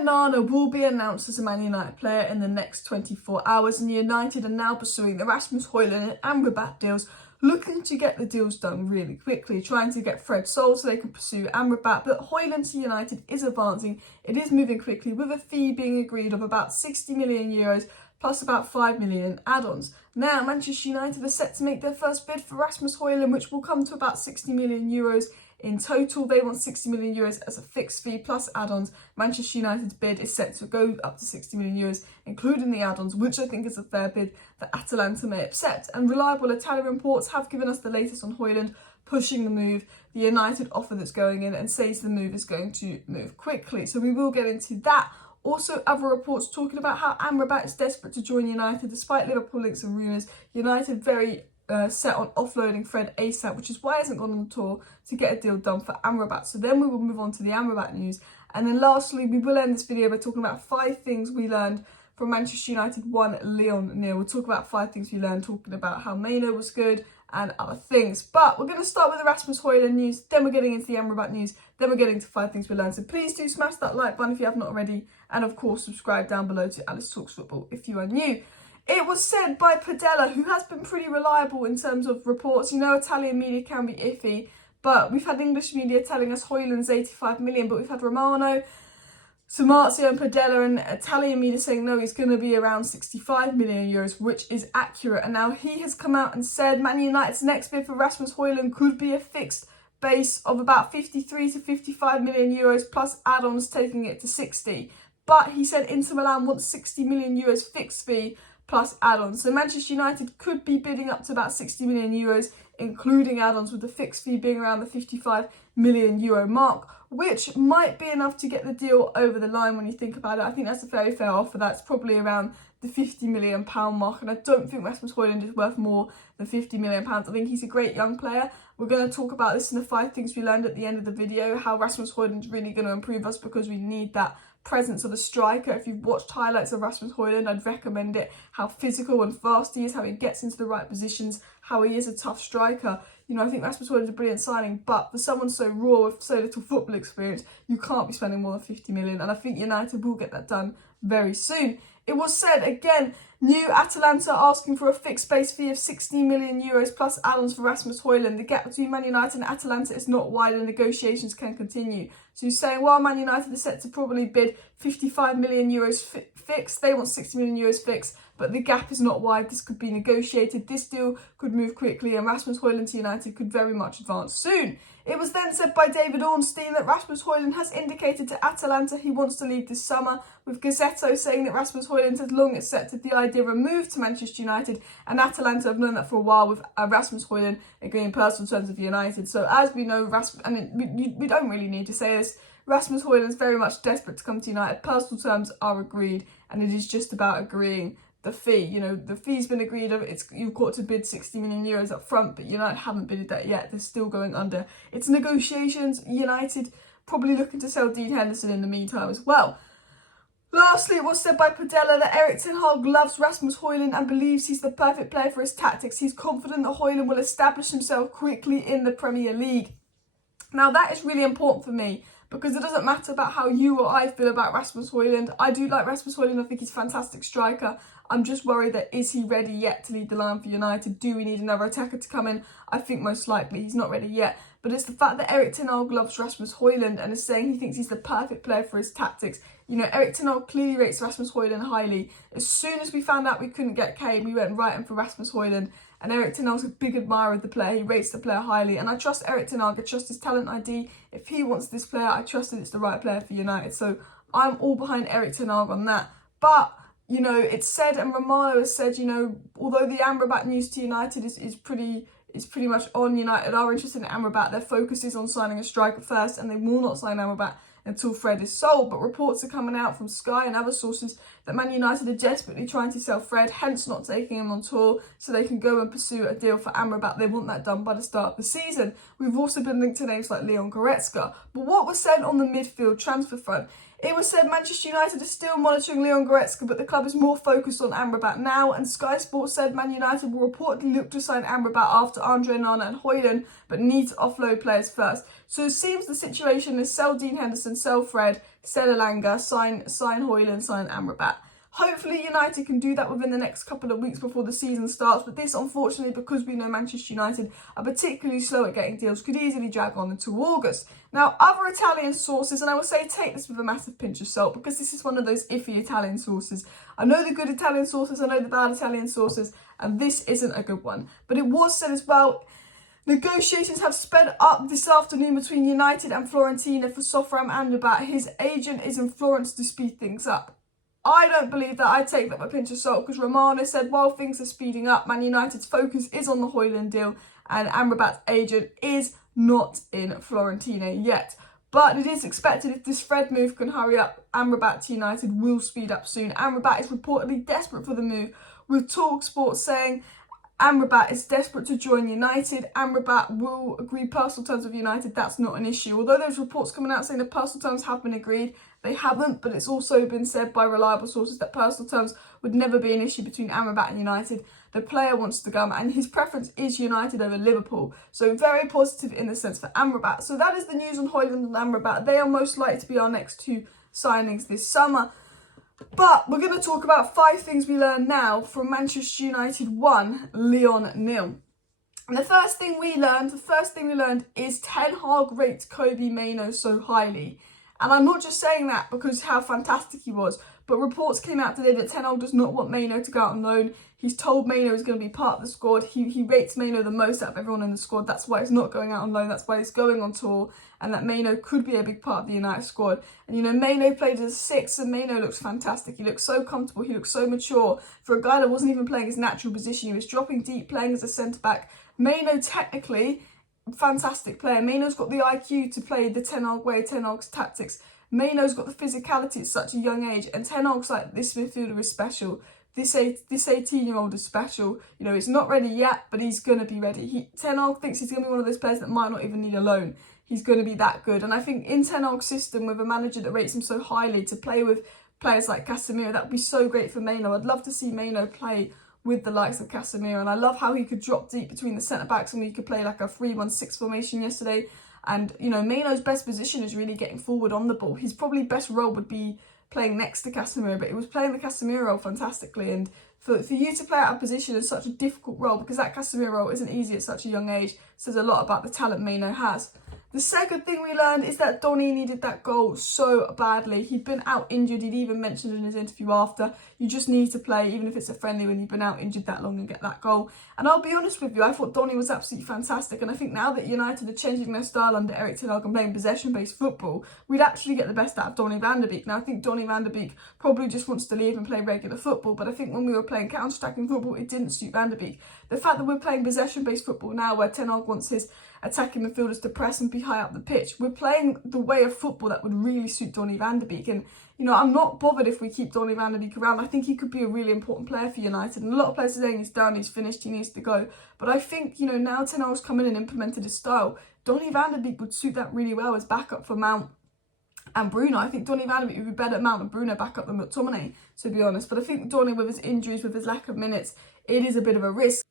Onana will be announced as a Man United player in the next 24 hours, and United are now pursuing the Rasmus Hojlund and Amrabat deals, looking to get the deals done really quickly, trying to get Fred sold so they can pursue Amrabat. But Hojlund to United is advancing. It is moving quickly, with a fee being agreed of about 60 million euros plus about 5 million add-ons. Now, Manchester United are set to make their first bid for Rasmus Hojlund, which will come to about 60 million euros in total. They want 60 million euros as a fixed fee plus add-ons. Manchester United's bid is set to go up to 60 million euros, including the add-ons, which I think is a fair bid that Atalanta may accept. And reliable Italian reports have given us the latest on Hojlund, pushing the move, the United offer that's going in, and says the move is going to move quickly. So we will get into that. Also, other reports talking about how Amrabat is desperate to join United, despite Liverpool links and rumours. United very set on offloading Fred ASAP, which is why he hasn't gone on tour, to get a deal done for Amrabat. So then we will move on to the Amrabat news. And then lastly, we will end this video by talking about 5 things we learned from Manchester United 1 Lyon 0. We'll talk about 5 things we learned, talking about how Mainoo was good and other things. But we're going to start with the Rasmus Hojlund news, then we're getting into the Amrabat news, then we're getting to 5 things we learned. So please do smash that like button if you have not already, and of course subscribe down below to Alice Talks Football if you are new. It was said by Padella, who has been pretty reliable in terms of reports. You know, Italian media can be iffy, but we've had English media telling us Hojlund's 85 million, but we've had Romano, Samazio and Padella and Italian media saying no, he's going to be around 65 million euros, which is accurate. And now he has come out and said Man United's next bid for Rasmus Hojlund could be a fixed base of about 53 to 55 million euros plus add-ons, taking it to 60. But he said Inter Milan wants 60 million euros fixed fee plus add-ons. So Manchester United could be bidding up to about 60 million euros, including add-ons, with the fixed fee being around the 55 million euro mark, which might be enough to get the deal over the line when you think about it. I think that's a very fair offer. That's probably around the £50 million mark, and I don't think Rasmus Hojlund is worth more than £50 million. I think he's a great young player. We're going to talk about this in the 5 things we learned at the end of the video, how Rasmus Hojlund is really going to improve us, because we need that presence of a striker. If you've watched highlights of Rasmus Hojlund, I'd recommend it. How physical and fast he is, how he gets into the right positions, how he is a tough striker. You know, I think Rasmus Hojlund is a brilliant signing, but for someone so raw with so little football experience, you can't be spending more than 50 million, and I think United will get that done very soon. It was said, again, new Atalanta asking for a fixed base fee of 60 million euros plus add-ons for Rasmus Hojlund. The gap between Man United and Atalanta is not wide and negotiations can continue. So he's saying, while Man United is set to probably bid 55 million euros fixed, they want 60 million euros fixed, but the gap is not wide. This could be negotiated. This deal could move quickly, and Rasmus Hojlund to United could very much advance soon. It was then said by David Ornstein that Rasmus Hojlund has indicated to Atalanta he wants to leave this summer, with Gazzetto saying that Rasmus Hojlund has long accepted the idea of a move to Manchester United, and Atalanta have known that for a while, with Rasmus Hojlund agreeing personal terms with United. So as we know, we don't really need to say this, Rasmus Hojlund is very much desperate to come to United. Personal terms are agreed, and it is just about agreeing the fee. You know, the fee's been agreed of. You've got to bid 60 million euros up front, but United haven't bidded that yet. They're still going under. It's negotiations. United probably looking to sell Dean Henderson in the meantime as well. Lastly, it was said by Padella that Erik Ten Hag loves Rasmus Hojlund and believes he's the perfect player for his tactics. He's confident that Hojlund will establish himself quickly in the Premier League. Now, that is really important for me, because it doesn't matter about how you or I feel about Rasmus Hojlund. I do like Rasmus Hojlund. I think he's a fantastic striker. I'm just worried that, is he ready yet to lead the line for United? Do we need another attacker to come in? I think most likely he's not ready yet. But it's the fact that Erik Ten Hag loves Rasmus Hojlund and is saying he thinks he's the perfect player for his tactics. You know, Erik Ten Hag clearly rates Rasmus Hojlund highly. As soon as we found out we couldn't get Kane, we went right in for Rasmus Hojlund. And Erik Ten Hag's a big admirer of the player. He rates the player highly. And I trust Erik Ten Hag. I trust his talent ID. If he wants this player, I trust that it's the right player for United. So I'm all behind Erik Ten Hag on that. But, you know, it's said, and Romano has said, you know, although the Amrabat news to United is pretty much on, United are interested in Amrabat. Their focus is on signing a striker first, and they will not sign Amrabat until Fred is sold. But reports are coming out from Sky and other sources that Man United are desperately trying to sell Fred, hence not taking him on tour, so they can go and pursue a deal for Amrabat. They want that done by the start of the season. We've also been linked to names like Lyon. But what was said on the midfield transfer front? It was said Manchester United is still monitoring Lyon, but the club is more focused on Amrabat now, and Sky Sports said Man United will reportedly look to sign Amrabat after Andre Onana and Hojlund, but need to offload players first. So it seems the situation is sell Dean Henderson, sell Fred, sell Elanga, sign Hojlund, sign Amrabat. Hopefully United can do that within the next couple of weeks before the season starts, but this, unfortunately, because we know Manchester United are particularly slow at getting deals, could easily drag on into August. Now, other Italian sources, and I will say take this with a massive pinch of salt, because this is one of those iffy Italian sources. I know the good Italian sources, I know the bad Italian sources, and this isn't a good one. But it was said as well, negotiations have sped up this afternoon between United and Fiorentina for Hojlund and Amrabat. His agent is in Florence to speed things up. I don't believe that. I take that with a pinch of salt, because Romano said while things are speeding up, Man United's focus is on the Hojlund deal and Amrabat's agent is not in Fiorentina yet. But it is expected if this Fred move can hurry up, Amrabat to United will speed up soon. Amrabat is reportedly desperate for the move, with TalkSport saying Amrabat is desperate to join United. Amrabat will agree personal terms with United. That's not an issue. Although there's reports coming out saying the personal terms have been agreed, they haven't, but it's also been said by reliable sources that personal terms would never be an issue between Amrabat and United. The player wants to come, and his preference is United over Liverpool. So very positive in the sense for Amrabat. So that is the news on Hojlund and Amrabat. They are most likely to be our next two signings this summer. But we're going to talk about 5 things we learned now from Manchester United 1, Lyon 0. And the first thing we learned is Ten Hag rates Kobbie Mainoo so highly. And I'm not just saying that because how fantastic he was, but reports came out today that Ten Hag does not want Mainoo to go out on loan. He's told Mainoo is going to be part of the squad. He rates Mainoo the most out of everyone in the squad. That's why he's not going out on loan. That's why he's going on tour, and that Mainoo could be a big part of the United squad. And you know, Mainoo played as a 6, and Mainoo looks fantastic. He looks so comfortable. He looks so mature. For a guy that wasn't even playing his natural position, he was dropping deep, playing as a centre-back. Mainoo technically, fantastic player. Mainoo's got the IQ to play the Ten Hag way, Ten Hag's tactics. Mainoo's got the physicality at such a young age, and Ten Hag's like, this midfielder is special. This 18-year-old is special. You know, he's not ready yet, but he's going to be ready. Ten Hag thinks he's going to be one of those players that might not even need a loan. He's going to be that good. And I think in Ten Hag's system, with a manager that rates him so highly, to play with players like Casemiro, that would be so great for Mainoo. I'd love to see Mainoo play with the likes of Casemiro, and I love how he could drop deep between the centre-backs, and we could play like a 3-1-6 formation yesterday. And, you know, Mainoo's best position is really getting forward on the ball. His probably best role would be playing next to Casemiro, but he was playing the Casemiro role fantastically. And for you to play out of position is such a difficult role, because that Casemiro role isn't easy at such a young age, says a lot about the talent Mainoo has. The second thing we learned is that Donny needed that goal so badly. He'd been out injured. He'd even mentioned in his interview after, you just need to play, even if it's a friendly, when you've been out injured that long, and get that goal. And I'll be honest with you, I thought Donny was absolutely fantastic. And I think now that United are changing their style under Erik Ten Hag and playing possession-based football, we'd actually get the best out of Donny van de Beek. Now, I think Donny van de Beek probably just wants to leave and play regular football, but I think when we were playing counter-attacking football, it didn't suit van de Beek. The fact that we're playing possession-based football now, where Ten Hag wants his attacking midfielders to press and be high up the pitch, we're playing the way of football that would really suit Donny van de Beek. And, you know, I'm not bothered if we keep Donny van de Beek around. I think he could be a really important player for United. And a lot of players are saying he's done, he's finished, he needs to go. But I think, you know, now Ten Hag's come in and implemented his style, Donny van de Beek would suit that really well as backup for Mount and Bruno. I think Donny van de Beek would be better at Mount and Bruno backup than McTominay, to be honest. But I think Donny, with his injuries, with his lack of minutes, it is a bit of a risk.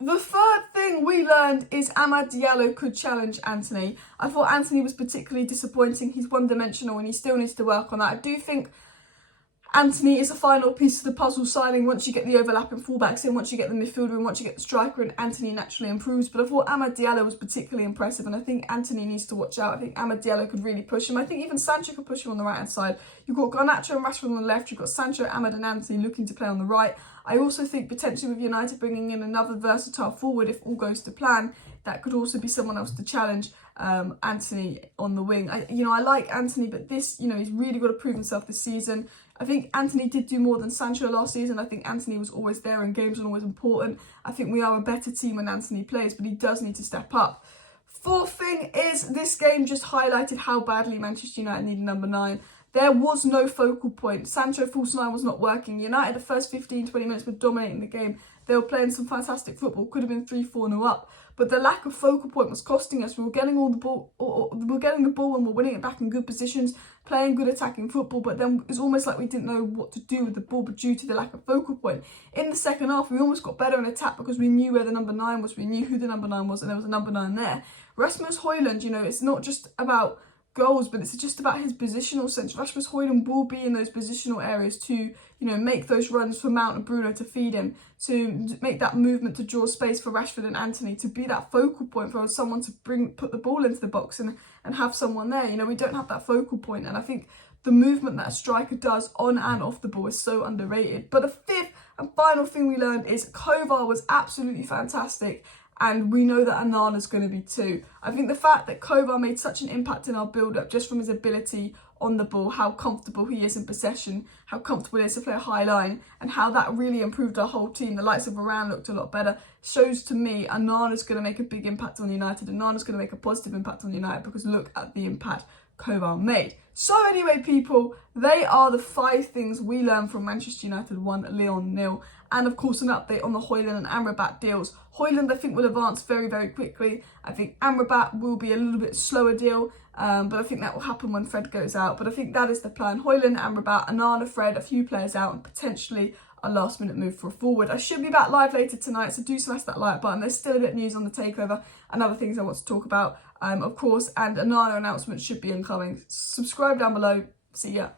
The third thing we learned is Amad Diallo could challenge Antony. I thought Antony was particularly disappointing. He's one-dimensional and he still needs to work on that. I do think Antony is a final piece of the puzzle signing. Once you get the overlapping fullbacks in, once you get the midfielder in, once you get the striker in, Antony naturally improves. But I thought Amad Diallo was particularly impressive, and I think Antony needs to watch out. I think Amad Diallo could really push him. I think even Sancho could push him on the right-hand side. You've got Garnacho and Rashford on the left. You've got Sancho, Amad and Antony looking to play on the right. I also think potentially with United bringing in another versatile forward, if all goes to plan, that could also be someone else to challenge Antony on the wing. I like Antony, but this, you know, he's really got to prove himself this season. I think Antony did do more than Sancho last season. I think Antony was always there and games were always important. I think we are a better team when Antony plays, but he does need to step up. Fourth thing is this game just highlighted how badly Manchester United needed number 9. There was no focal point. Sancho false 9 was not working. United, the first 15-20 minutes, were dominating the game. They were playing some fantastic football. Could have been 3-4-0 up. But the lack of focal point was costing us. We were getting all the ball, we were getting the ball and we're winning it back in good positions, playing good attacking football. But then it's almost like we didn't know what to do with the ball, but due to the lack of focal point. In the second half, we almost got better in attack because we knew where the number 9 was. We knew who the number 9 was, and there was a number 9 there. Rasmus Hojlund, you know, it's not just about goals, but it's just about his positional sense. Rasmus Hojlund will be in those positional areas to, you know, make those runs for Mount and Bruno to feed him, to make that movement to draw space for Rashford and Antony, to be that focal point for someone to put the ball into the box and have someone there. You know, we don't have that focal point, and I think the movement that a striker does on and off the ball is so underrated. But the fifth and final thing we learned is Kovar was absolutely fantastic, and we know that Onana's going to be too. I think the fact that Kovar made such an impact in our build-up just from his ability on the ball, how comfortable he is in possession, how comfortable he is to play a high line, and how that really improved our whole team. The likes of Varane looked a lot better. Shows to me Onana's going to make a big impact on United. Onana's going to make a positive impact on United, because look at the impact Kovar made. So anyway, people, they are the 5 things we learned from Manchester United 1, Lyon 0. And of course, an update on the Hojlund and Amrabat deals. Hojlund, I think, will advance very, very quickly. I think Amrabat will be a little bit slower deal, but I think that will happen when Fred goes out. But I think that is the plan. Hojlund, Amrabat, Onana, Fred, a few players out, and potentially a last-minute move for a forward. I should be back live later tonight, so do smash that like button. There's still a bit of news on the takeover and other things I want to talk about, of course, and Onana announcements should be incoming. Subscribe down below. See ya.